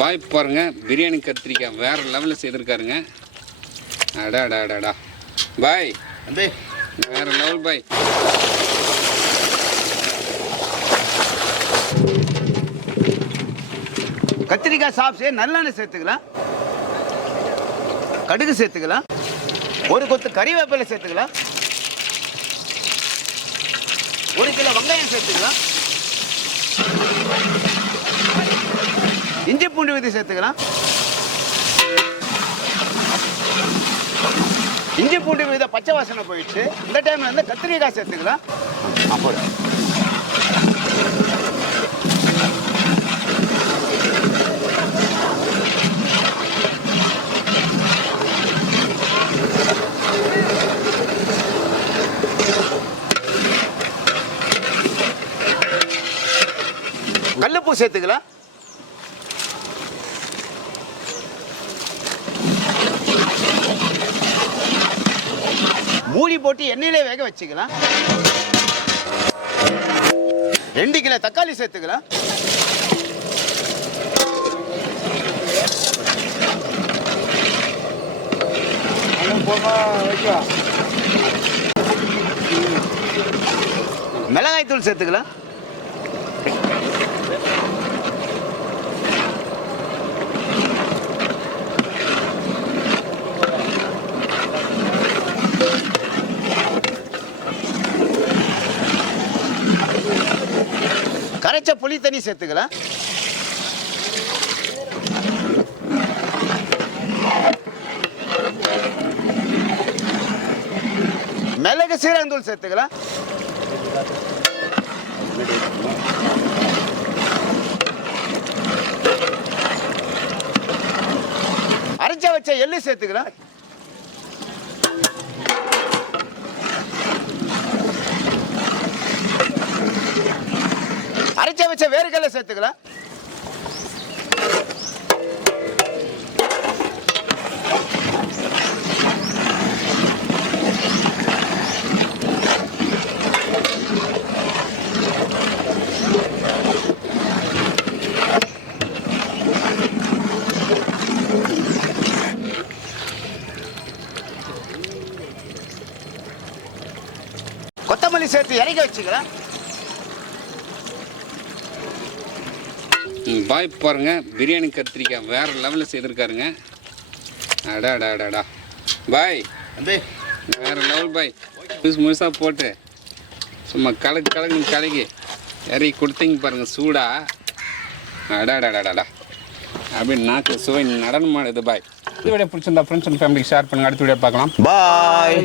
பாய் பாருங்க, பிரியாணி கத்திரிக்காய் வேற லெவலில் செய்திருக்காருங்க. அடாடாடாடா பாய், வேற லெவல் பாய். கத்திரிக்காய் சாப்பிட்டு நல்லெண்ணெய் சேர்த்துக்கலாம், கடுகு சேர்த்துக்கலாம், ஒரு கொத்து கறிவேப்பிலை சேர்த்துக்கலாம், 1 கிலோ வெங்காயம் சேர்த்துக்கலாம், இஞ்சி பூண்டு விதை சேர்த்துக்கலாம். இஞ்சி பூண்டு விதை பச்சை வாசனை போயிடுச்சு. இந்த டைம்ல வந்து கத்திரிக்காய் சேர்த்துக்கலாம். கல்லுப்பு சேர்த்துக்கலாம். மூடி போட்டு எண்ணெயிலே வேக வச்சுக்கலாம். 2 கிலோ தக்காளி சேர்த்துக்கலாம். மிளகாய் தூள் சேர்த்துக்கலாம். கரைச்ச புளி தண்ணி சேர்த்துக்கலாம். மிளகு சீரகத்தூள் சேர்த்துக்கலாம். அரைச்ச வச்ச எள்ளு சேர்த்துக்கலாம். அரைச்ச வச்ச வேர்க்கடலை சேர்த்துக்கலாம். கொத்தமல்லி சேர்த்து இறக்கி வச்சுக்கலாம். பாய் பாருங்க, பிரியாணி கத்திரிக்காய் வேற லெவலில் செய்திருக்காருங்க. அடாடாடாடா பாய், வேற லெவல் பாய். முழுசாக போட்டு சும்மா கலக்கி இறக்கி கொடுத்தீங்க பாருங்க சூடா. அடாடாடாடா அப்படி நாக்கு சுவை நடனமாடுது பாய். இந்த வீடியோ பிடிச்சிருந்தா ஃப்ரெண்ட்ஸ் அண்ட் ஃபேமிலிக்கு ஷேர் பண்ணுங்க. அடுத்த வீடியோ பார்க்கலாம். பாய்.